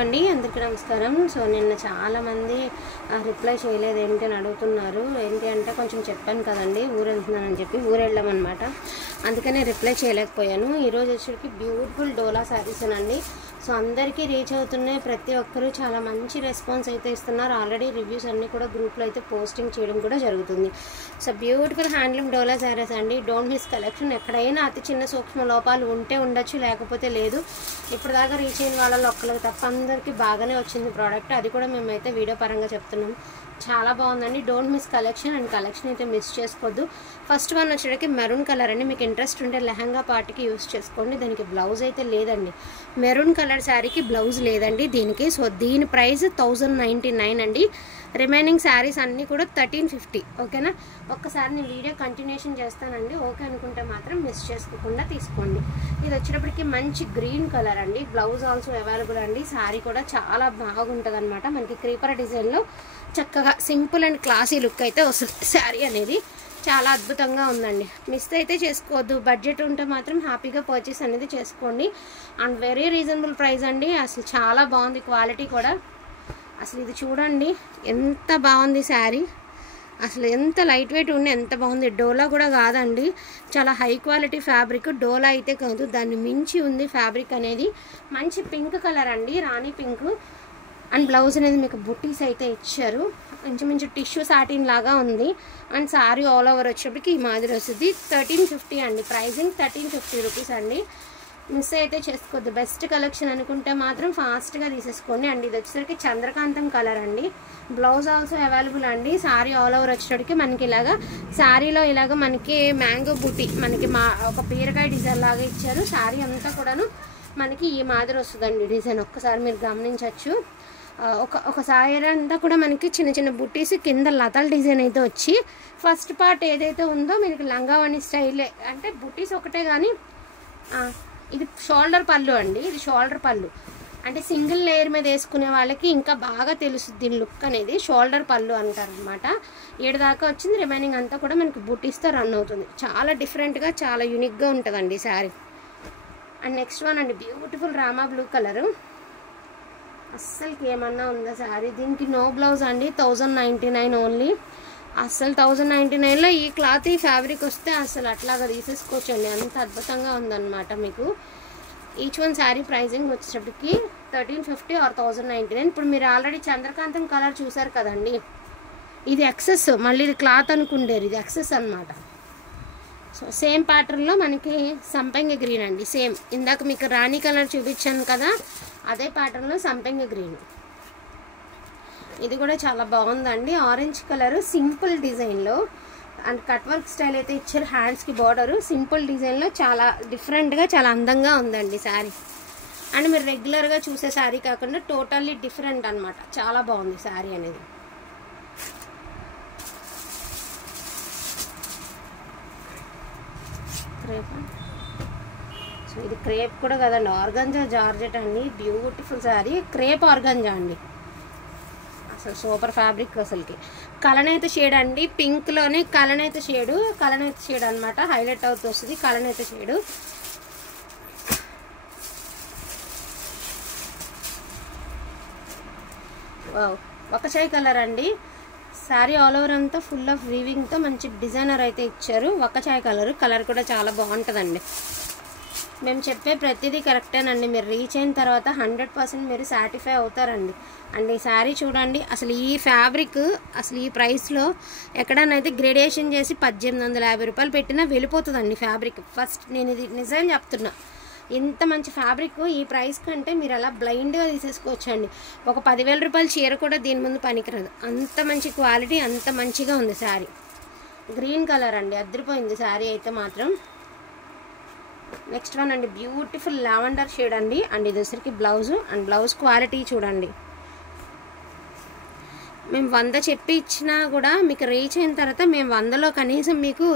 అండి అందరికీ నమస్కారం. సో నిన్న చాలామంది రిప్లై చేయలేదు ఏంటి అని అడుగుతున్నారు. ఏంటి అంటే కొంచెం చెప్పాను కదండి ఊరు వెళ్తున్నానని చెప్పి ఊరు వెళ్ళామన్నమాట. అందుకనే రిప్లై చేయలేకపోయాను. ఈరోజు వచ్చేసరికి బ్యూటిఫుల్ డోలా శారీస్ అండి. సో అందరికీ రీచ్ అవుతున్నాయి. ప్రతి ఒక్కరూ చాలా మంచి రెస్పాన్స్ అయితే ఇస్తున్నారు. ఆల్రెడీ రివ్యూస్ అన్నీ కూడా గ్రూప్లో అయితే పోస్టింగ్ చేయడం కూడా జరుగుతుంది. సో బ్యూటిఫుల్ హ్యాండ్లూమ్ డోలా శారీస్ అండి. Don't miss collection. ఎక్కడైనా అతి చిన్న సూక్ష్మ లోపాలు ఉంటే ఉండొచ్చు, లేకపోతే లేదు. ఇప్పుడు దాకా రీచ్ అయిన వాళ్ళలో ఒక్కరికి తప్ప అందరికీ బాగానే వచ్చింది ప్రోడక్ట్. అది కూడా మేమైతే వీడియో పరంగా చెప్తున్నాం. చాలా బాగుందండి. Don't miss collection. And collection అయితే మిస్ చేసుకోవద్దు. ఫస్ట్ వన్ వచ్చేటికి మెరూన్ కలర్ అండి. మీకు ఇంట్రెస్ట్ ఉంటే లెహంగా పార్టీకి యూస్ చేసుకోండి. దానికి బ్లౌజ్ అయితే లేదండి. మెరూన్ కలర్ శారీకి బ్లౌజ్ లేదండి దీనికి. సో దీని ప్రైస్ 1099 అండి. రిమైనింగ్ శారీస్ అన్నీ కూడా 1350. ఓకేనా? ఒక్కసారి నేను వీడియో కంటిన్యూషన్ చేస్తానండి. ఓకే అనుకుంటే మాత్రం మిస్ చేసుకోకుండా తీసుకోండి. ఇది వచ్చేటప్పటికి మంచి గ్రీన్ కలర్ అండి. బ్లౌజ్ ఆల్సో అవైలబుల్ అండి. శారీ కూడా చాలా బాగుంటుంది అనమాట. మనకి క్రీపర్ డిజైన్లో చక్కగా సింపుల్ అండ్ క్లాసీ లుక్ అయితే వస్తుంది. శారీ అనేది చాలా అద్భుతంగా ఉందండి. మిస్ అయితే చేసుకోవద్దు. బడ్జెట్ ఉంటే మాత్రం హ్యాపీగా పర్చేస్ అనేది చేసుకోండి. అండ్ వెరీ రీజనబుల్ ప్రైస్ అండి. అసలు చాలా బాగుంది. క్వాలిటీ కూడా అసలు ఇది చూడండి ఎంత బాగుంది శారీ. అసలు ఎంత లైట్ వెయిట్ ఉండి ఎంత బాగుంది. డోలా కూడా కాదండి, చాలా హై క్వాలిటీ ఫ్యాబ్రిక్. డోలా అయితే కాదు, దాన్ని మించి ఉంది ఫ్యాబ్రిక్ అనేది. మంచి పింక్ కలర్ అండి, రాణి పింక్. అండ్ బ్లౌజ్ అనేది మీకు బుట్టీస్ అయితే ఇచ్చారు. ఇంచుమించు టిష్యూ సాటిన్ లాగా ఉంది. అండ్ శారీ ఆల్ ఓవర్ వచ్చేప్పటికి ఈ మాదిరి వస్తుంది. 1350 అండి. ప్రైజింగ్ 1350 రూపీస్ అండి. మిస్ అయితే చేసుకోవద్దు. బెస్ట్ కలెక్షన్ అనుకుంటే మాత్రం ఫాస్ట్గా తీసేసుకోండి. అండ్ ఇది వచ్చేసరికి చంద్రకాంతం కలర్ అండి. బ్లౌజ్ ఆల్సో అవైలబుల్ అండి. శారీ ఆల్ ఓవర్ వచ్చేటప్పటికి మనకి ఇలాగా శారీలో ఇలాగ మనకి మ్యాంగో బుట్టి మనకి ఒక బీరకాయ డిజైన్ లాగా ఇచ్చారు. శారీ అంతా కూడాను మనకి ఈ మాదిరి వస్తుందండి డిజైన్. ఒక్కసారి మీరు గమనించవచ్చు. ఒక శారీ అంతా కూడా మనకి చిన్న చిన్న బుట్టీస్ కింద లతల డిజైన్ అయితే వచ్చి ఫస్ట్ పార్ట్ ఏదైతే ఉందో మీకు లంగావణి స్టైలే. అంటే బుట్టీస్ ఒకటే కానీ ఇది షోల్డర్ పళ్ళు అండి. ఇది షోల్డర్ పళ్ళు అంటే సింగిల్ లేయర్ మీద వేసుకునే వాళ్ళకి ఇంకా బాగా తెలుస్తుంది దీని లుక్ అనేది. షోల్డర్ పళ్ళు అంటారు అనమాట. 7 దాకా వచ్చింది. రిమైనింగ్ అంతా కూడా మనకి బుట్టీస్తో రన్ అవుతుంది. చాలా డిఫరెంట్గా చాలా యూనిక్గా ఉంటుందండి శారీ. అండ్ నెక్స్ట్ వన్ అండి, బ్యూటిఫుల్ రామా బ్లూ కలరు. అస్సలకి ఏమన్నా ఉందా శారీ. దీనికి నో బ్లౌజ్ అండి. 1099 ఓన్లీ. అస్సలు 1099లో ఈ క్లాత్ ఈ ఫ్యాబ్రిక్ వస్తే అసలు అట్లాగా తీసేసుకోవచ్చు అండి. అంత అద్భుతంగా ఉందన్నమాట మీకు. ఈచ్ వన్ శారీ ప్రైజింగ్ వచ్చేటప్పటికి 1350 ఆర్ 1099. ఇప్పుడు మీరు ఆల్రెడీ చంద్రకాంతం కలర్ చూసారు కదండి. ఇది ఎక్సెస్, మళ్ళీ ఇది క్లాత్ అనుకుంటారు, ఇది ఎక్సెస్ అనమాట. సో సేమ్ ప్యాటర్న్లో మనకి సంపెంగ గ్రీన్ అండి. సేమ్ ఇందాక మీకు రాణి కలర్ చూపించాను కదా, అదే ప్యాటర్న్లో సంపెంగ గ్రీన్. ఇది కూడా చాలా బాగుందండి. ఆరెంజ్ కలర్ సింపుల్ డిజైన్లో అండ్ కట్ వర్క్ స్టైల్ అయితే ఇచ్చారు. హ్యాండ్స్కి బార్డరు సింపుల్ డిజైన్లో చాలా డిఫరెంట్గా చాలా అందంగా ఉందండి శారీ. అండ్ మీరు రెగ్యులర్గా చూసే శారీ కాకుండా టోటల్లీ డిఫరెంట్ అనమాట. చాలా బాగుంది శారీ అనేది. క్రేప్, సో ఇది క్రేప్ కూడా కదండి, ఆర్గంజా జార్జెట్ అండి. బ్యూటిఫుల్ శారీ. క్రేప్ ఆర్గంజా అండి. అసలు సూపర్ ఫ్యాబ్రిక్. అసలుకి కలనైతే షేడ్ అండి. పింక్లోనే కలనైతే షేడ్ అనమాట. హైలైట్ అవుతూ వస్తుంది కలనైతే షేడు. ఒకచాయ్ కలర్ అండి. శారీ ఆల్ ఓవర్ అంతా ఫుల్ ఆఫ్ వీవింగ్తో మంచి డిజైనర్ అయితే ఇచ్చారు. ఒకచాయ్ కలర్ కూడా చాలా బాగుంటుందండి. మేము చెప్పే ప్రతిదీ కరెక్టేనండి. మీరు రీచ్ అయిన తర్వాత 100% మీరు సాటిస్ఫై అవుతారండి. అండ్ ఈ శారీ చూడండి. అసలు ఈ ఫ్యాబ్రిక్ అసలు ఈ ప్రైస్లో ఎక్కడనైతే గ్రేడేషన్ చేసి 1850 రూపాయలు పెట్టినా వెళ్ళిపోతుందండి ఫ్యాబ్రిక్. ఫస్ట్ నేను ఇది నిజం చెప్తున్నా. ఇంత మంచి ఫ్యాబ్రిక్ ఈ ప్రైస్ కంటే మీరు అలా బ్లైండ్గా తీసేసుకోవచ్చండి. ఒక 10,000 రూపాయల చీర కూడా దీని ముందు పనికిరాదు. అంత మంచి క్వాలిటీ, అంత మంచిగా ఉంది శారీ. గ్రీన్ కలర్ అండి, అదిరిపోయింది శారీ అయితే మాత్రం. నెక్స్ట్ వన్ అండి, బ్యూటిఫుల్ లావెండర్ షేడ్ అండి. అండ్ ఇది వచ్చరికి బ్లౌజ్. అండ్ బ్లౌజ్ క్వాలిటీ చూడండి. మేము 100 చెప్పి ఇచ్చినా కూడా మీకు రీచ్ అయిన తర్వాత మేము 100లో కనీసం మీకు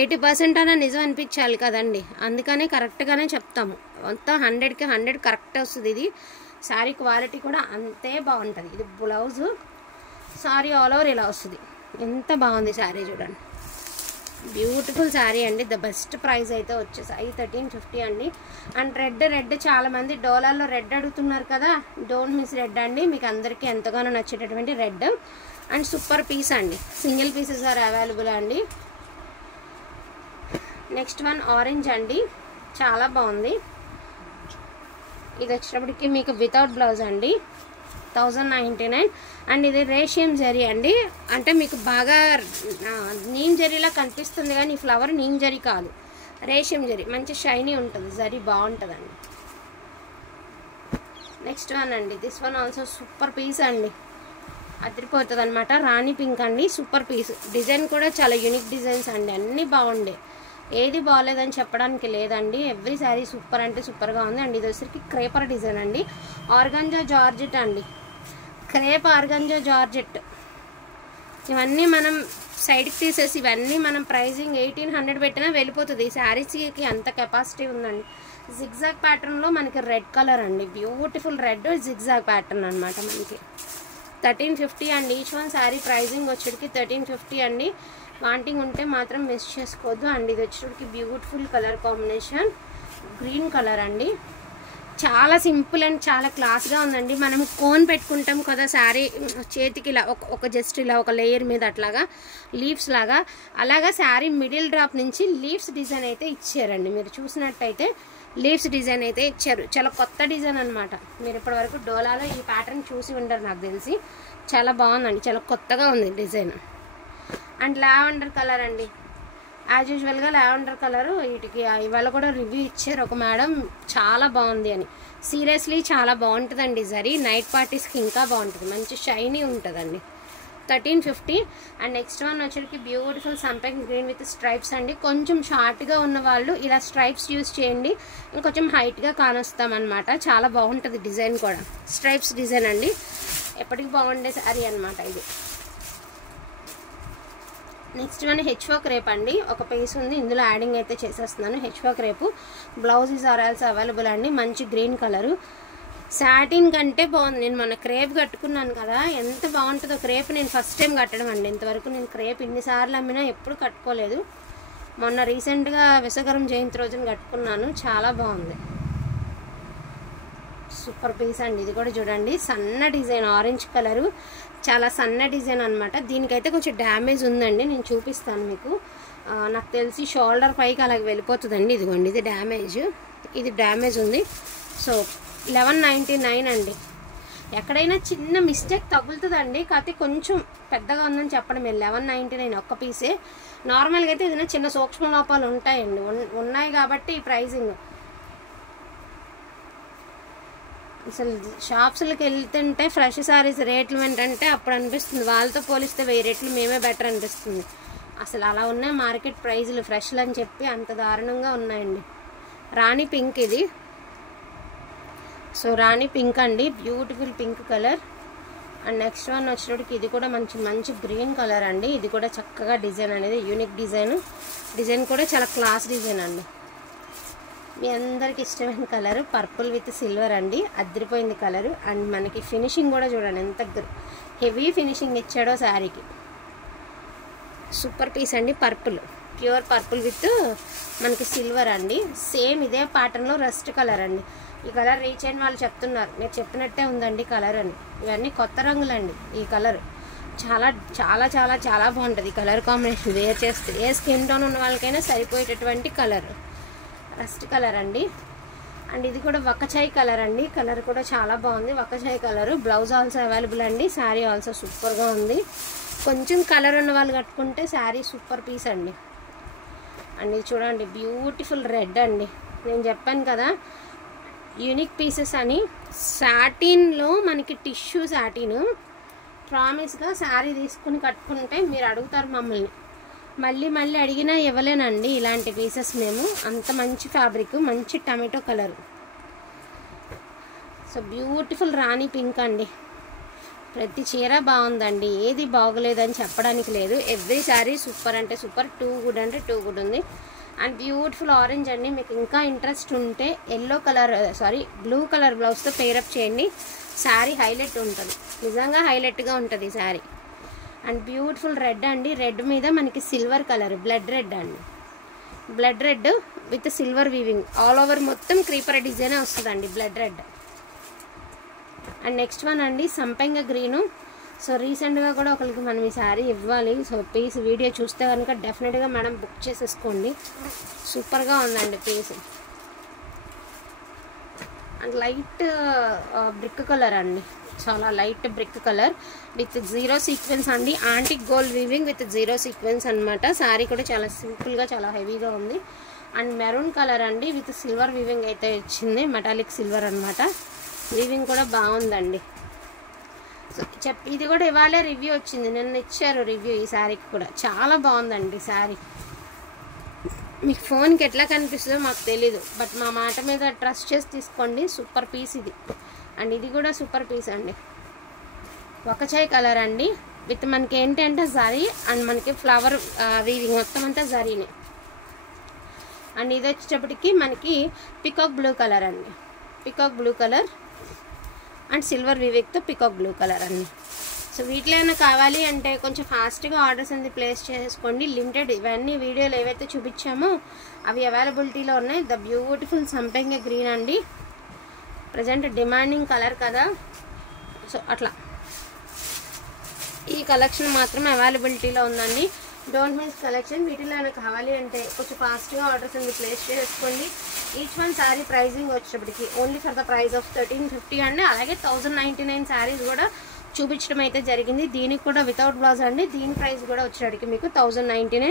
80% అన్నా నిజం అనిపించాలి కదండి. అందుకనే కరెక్ట్గానే చెప్తాము. మొత్తం 100కి 100 కరెక్ట్ వస్తుంది. ఇది శారీ క్వాలిటీ కూడా అంతే బాగుంటుంది. ఇది బ్లౌజు. శారీ ఆల్ ఓవర్ ఇలా వస్తుంది. ఎంత బాగుంది శారీ చూడండి. బ్యూటిఫుల్ శారీ అండి. ద బెస్ట్ ప్రైస్ అయితే వచ్చేసాయి 1350 అండి. అండ్ రెడ్ చాలామంది డోలాల్లో రెడ్ అడుగుతున్నారు కదా, డోంట్ మిస్ రెడ్ అండి. మీకు అందరికీ ఎంతగానో నచ్చేటటువంటి రెడ్ అండ్ సూపర్ పీస్ అండి. సింగిల్ పీసెస్ ఆర్ అవైలబుల్ అండి. నెక్స్ట్ వన్ ఆరెంజ్ అండి, చాలా బాగుంది. ఇది వచ్చేటప్పటికి మీకు వితౌట్ బ్లౌజ్ అండి, 1099. అండ్ ఇది రేషియం జరీ అండి, అంటే మీకు బాగా నీమ్ జరీలా కనిపిస్తుంది కానీ ఈ ఫ్లవర్ నీమ్ జరీ కాదు, రేషియం జరీ. మంచి షైనీ ఉంటుంది, జరీ బాగుంటుందండి. నెక్స్ట్ వన్ అండి, this one also super piece అండి, అదిరిపోతుంది అనమాట. రాణి పింక్ అండి, సూపర్ పీస్. డిజైన్ కూడా చాలా యూనిక్ డిజైన్స్ అండి, అన్నీ బాగుండే, ఏది బాగోలేదని చెప్పడానికి లేదండి. ఎవ్రీ శారీ సూపర్ అంటే సూపర్గా ఉంది. అండ్ ఇది వచ్చరికి క్రేపర్ డిజైన్ అండి, ఆర్గంజా జార్జెట్ అండి, క్రేప్ ఆర్గంజా జార్జెట్. ఇవన్నీ మనం సైడ్కి తీసేసి ఇవన్నీ మనం ప్రైజింగ్ 1800 పెట్టినా వెళ్ళిపోతుంది. ఈ శారీస్కి అంత కెపాసిటీ ఉందండి. జిగ్జాగ్ ప్యాటర్న్లో మనకి రెడ్ కలర్ అండి, బ్యూటిఫుల్ రెడ్ జిగ్జాగ్ ప్యాటర్న్ అనమాట. మనకి 1350 అండి. ఈచ్ వన్ శారీ ప్రైజింగ్ వచ్చేటికి 1350 అండి. వాంటింగ్ ఉంటే మాత్రం మిస్ చేసుకోవద్దు. అండ్ ఇది వచ్చేటికి beautiful colour combination, green colour అండి. చాలా సింపుల్ అండ్ చాలా క్లాస్గా ఉందండి. మనం కోన్ పెట్టుకుంటాం కదా శారీ చేతికి, ఇలా ఒక జస్ట్ ఇలా ఒక లేయర్ మీద అట్లాగా లీవ్స్ లాగా, అలాగా శారీ మిడిల్ డ్రాప్ నుంచి లీవ్స్ డిజైన్ అయితే ఇచ్చారండి. మీరు చూసినట్టయితే లీవ్స్ డిజైన్ అయితే ఇచ్చారు. చాలా కొత్త డిజైన్ అనమాట. మీరు ఇప్పటివరకు డోలాలో ఈ ప్యాటర్న్ చూసి ఉండరు నాకు తెలిసి. చాలా బాగుందండి, చాలా కొత్తగా ఉంది డిజైన్. అండ్ లావెండర్ కలర్ అండి, యాజ్ యూజువల్గా లావెండర్ కలరు. వీటికి ఇవాళ కూడా రివ్యూ ఇచ్చారు ఒక మేడం, చాలా బాగుంది అని. సీరియస్లీ చాలా బాగుంటుందండి జరీ. నైట్ పార్టీస్కి ఇంకా బాగుంటుంది, మంచి షైనీ ఉంటుందండి. 1350. అండ్ నెక్స్ట్ వన్ వచ్చేటికి బ్యూటిఫుల్ సంపెంగ్ గ్రీన్ విత్ స్ట్రైప్స్ అండి. కొంచెం షార్ట్గా ఉన్న వాళ్ళు ఇలా స్ట్రైప్స్ యూజ్ చేయండి, ఇంకొంచెం హైట్గా కానొస్తామన్నమాట. చాలా బాగుంటుంది డిజైన్ కూడా, స్ట్రైప్స్ డిజైన్ అండి. ఎప్పటికి బాగుండే శారీ అనమాట ఇది. నెక్స్ట్ వన్ హెచ్ఓ క్రేప్ అండి, ఒక పీస్ ఉంది, ఇందులో యాడింగ్ అయితే చేసేస్తున్నాను. HO crepe, blouse is also available అండి. మంచి గ్రీన్ కలరు, సాటిన్ కంటే బాగుంది. నేను మొన్న క్రేప్ కట్టుకున్నాను కదా, ఎంత బాగుంటుందో క్రేప్. నేను ఫస్ట్ టైం కట్టడం అండి, ఇంతవరకు నేను క్రేప్ ఇన్నిసార్లు అమ్మినా ఎప్పుడు కట్టుకోలేదు. మొన్న రీసెంట్గా విశ్వకర్మ జయంతి రోజున కట్టుకున్నాను, చాలా బాగుంది. సూపర్ పీస్ అండి. ఇది కూడా చూడండి, సన్న డిజైన్, ఆరెంజ్ కలరు, చాలా సన్న డిజైన్ అనమాట. దీనికైతే కొంచెం డ్యామేజ్ ఉందండి, నేను చూపిస్తాను మీకు. నాకు తెలిసి షోల్డర్ పైకి అలాగ వెళ్ళిపోతుందండి. ఇదిగోండి, ఇది డ్యామేజ్ ఉంది. సో 1199 అండి. ఎక్కడైనా చిన్న మిస్టేక్ తగులుతుందండి, కాకపోతే కొంచెం పెద్దగా ఉందని చెప్పడం. 1199 ఒక్క పీసే. నార్మల్గా అయితే ఏదైనా చిన్న సూక్ష్మ లోపాలు ఉంటాయండి, ఉన్నాయి కాబట్టి ఈ ప్రైజింగ్. అసలు షాప్స్కి వెళ్తుంటే ఫ్రెష్ శారీస్ రేట్లు ఏంటంటే అప్పుడు అనిపిస్తుంది, వాళ్ళతో పోలిస్తే 1000 రెట్లు మేమే బెటర్ అనిపిస్తుంది. అసలు అలా ఉన్నాయి మార్కెట్ ప్రైజులు, ఫ్రెష్లు అని చెప్పి అంత దారుణంగా ఉన్నాయండి. రాణి పింక్ ఇది. సో రాణి పింక్ అండి, beautiful pink colour. And next one వచ్చేటప్పటికి ఇది కూడా మంచి గ్రీన్ కలర్ అండి. ఇది కూడా చక్కగా డిజైన్ అనేది యూనిక్ డిజైన్ కూడా చాలా క్లాస్ డిజైన్ అండి. మీ అందరికి ఇష్టమైన కలర్ పర్పుల్ విత్ సిల్వర్ అండి, అదిరిపోయింది కలరు. అండ్ మనకి ఫినిషింగ్ కూడా చూడండి ఎంత హెవీ ఫినిషింగ్ ఇచ్చాడో శారీకి. సూపర్ పీస్ అండి, పర్పుల్, ప్యూర్ పర్పుల్ విత్ మనకి సిల్వర్ అండి. సేమ్ ఇదే ప్యాటర్న్లో రస్ట్ కలర్ అండి. ఈ కలర్ రీచ్ అయిన వాళ్ళు చెప్తున్నారు, మీరు చెప్పినట్టే ఉందండి కలర్ అని. ఇవన్నీ కొత్త రంగులండి. ఈ కలర్ చాలా చాలా చాలా చాలా బాగుంటుంది. ఈ కలర్ కాంబినేషన్ వేర్ చేస్తే ఏ స్కిన్ టోన్ ఉన్న వాళ్ళకైనా సరిపోయేటటువంటి కలర్, రస్ట్ కలర్ అండి. అండ్ ఇది కూడా వక్కచాయ్ కలర్ అండి. కలర్ కూడా చాలా బాగుంది, వక్కచాయ్ కలర్. బ్లౌజ్ ఆల్సో అవైలబుల్ అండి. శారీ ఆల్సో సూపర్గా ఉంది. కొంచెం కలర్ ఉన్న వాళ్ళు కట్టుకుంటే శారీ సూపర్ పీస్ అండి. అండ్ ఇది చూడండి, బ్యూటిఫుల్ రెడ్ అండి. నేను చెప్పాను కదా యూనిక్ పీసెస్ అని. సాటిన్లో మనకి టిష్యూ సాటిన్. ప్రామిస్గా శారీ తీసుకుని కట్టుకుంటే మీరు అడుగుతారు మమ్మల్ని, మళ్ళీ అడిగినా ఇవ్వలేనండి ఇలాంటి పీసెస్ మేము. అంత మంచి ఫ్యాబ్రిక్, మంచి టమాటో కలర్. సో బ్యూటిఫుల్ రాణి పింక్ అండి. ప్రతి చీర బాగుందండి, ఏది బాగోలేదని చెప్పడానికి లేదు. ఎవ్రీ శారీ సూపర్ అంటే సూపర్, టూ గుడ్ అంటే టూ గుడ్ ఉంది. అండ్ బ్యూటిఫుల్ ఆరెంజ్ అండి. మీకు ఇంకా ఇంట్రెస్ట్ ఉంటే బ్లూ కలర్ బ్లౌజ్తో పేరప్ చేయండి, శారీ హైలైట్ ఉంటుంది, నిజంగా హైలైట్గా ఉంటుంది ఈ శారీ. అండ్ బ్యూటిఫుల్ రెడ్ అండి. రెడ్ మీద మనకి సిల్వర్ కలర్ బ్లడ్ రెడ్ అండి. Blood red with silver weaving all over మొత్తం క్రీపర్ డిజైనే వస్తుందండి blood red. And next one అండి సంపెంగ గ్రీను. సో రీసెంట్గా కూడా ఒకరికి మనం ఈ శారీ ఇవ్వాలి. సో పీస్ వీడియో చూస్తే కనుక డెఫినెట్గా మేడం బుక్ చేసేసుకోండి. సూపర్గా ఉందండి piece. And light brick colour అండి, చాలా light brick colour with zero sequence అండి. Antique gold weaving with zero sequence అనమాట. శారీ కూడా చాలా సింపుల్గా చాలా హెవీగా ఉంది. అండ్ మెరూన్ కలర్ అండి విత్ సిల్వర్ వీవింగ్ అయితే వచ్చింది, మెటాలిక్ సిల్వర్ అనమాట. వీవింగ్ కూడా బాగుందండి. సో ఇది కూడా ఇవాళ రివ్యూ వచ్చింది, నిన్న ఇచ్చారు రివ్యూ. ఈ శారీకి కూడా చాలా బాగుందండి శారీ. మీకు ఫోన్కి ఎట్లా కనిపిస్తుందో మాకు తెలీదు, బట్ మా మాట మీద ట్రస్ట్ చేసి తీసుకోండి. సూపర్ పీస్ ఇది. అండ్ ఇది కూడా సూపర్ పీస్ అండి. ఒక చాయ్ కలర్ అండి విత్ మనకి ఏంటంటే జరీ అండ్ మనకి ఫ్లవర్ వీవింగ్ మొత్తం అంతా జరీనే. అండ్ ఇది వచ్చేటప్పటికి మనకి పికాక్ బ్లూ కలర్ అండి. Peacock blue colour and silver వీవింగ్తో పికాక్ బ్లూ కలర్ అండి. సో వీటిలో ఏమైనా కావాలి అంటే కొంచెం ఫాస్ట్గా ఆర్డర్స్ అనేది ప్లేస్ చేసుకోండి. లిమిటెడ్ ఇవన్నీ వీడియోలు ఏవైతే చూపించామో అవి అవైలబిలిటీలో ఉన్నాయి. ద బ్యూటిఫుల్ సంపెంగ గ్రీన్ అండి, ప్రజెంట్ డిమాండింగ్ కలర్ కదా. సో అట్లా ఈ కలెక్షన్ మాత్రం అవైలబిలిటీలో ఉందండి. Don't miss collection. వీటిలో ఏమైనా కావాలి అంటే కొంచెం ఫాస్ట్గా ఆర్డర్స్ అనేది ప్లేస్ చేసుకోండి. ఈచ్ వన్ శారీ ప్రైజింగ్ వచ్చేటప్పటికి only for the price of 1350 అండి. అలాగే 1099 శారీస్ కూడా చూపించడం అయితే జరిగింది. దీనికి కూడా వితౌట్ బ్లౌజ్ అండి. దీని ప్రైస్ కూడా వచ్చేటికి మీకు 1099,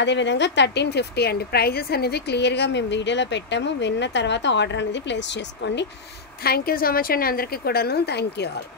అదేవిధంగా 1350 అండి. ప్రైజెస్ అనేది క్లియర్గా మేము వీడియోలో పెట్టాము. విన్న తర్వాత ఆర్డర్ అనేది ప్లేస్ చేసుకోండి. థ్యాంక్ యూ సో మచ్ అండి అందరికీ కూడాను. Thank you all.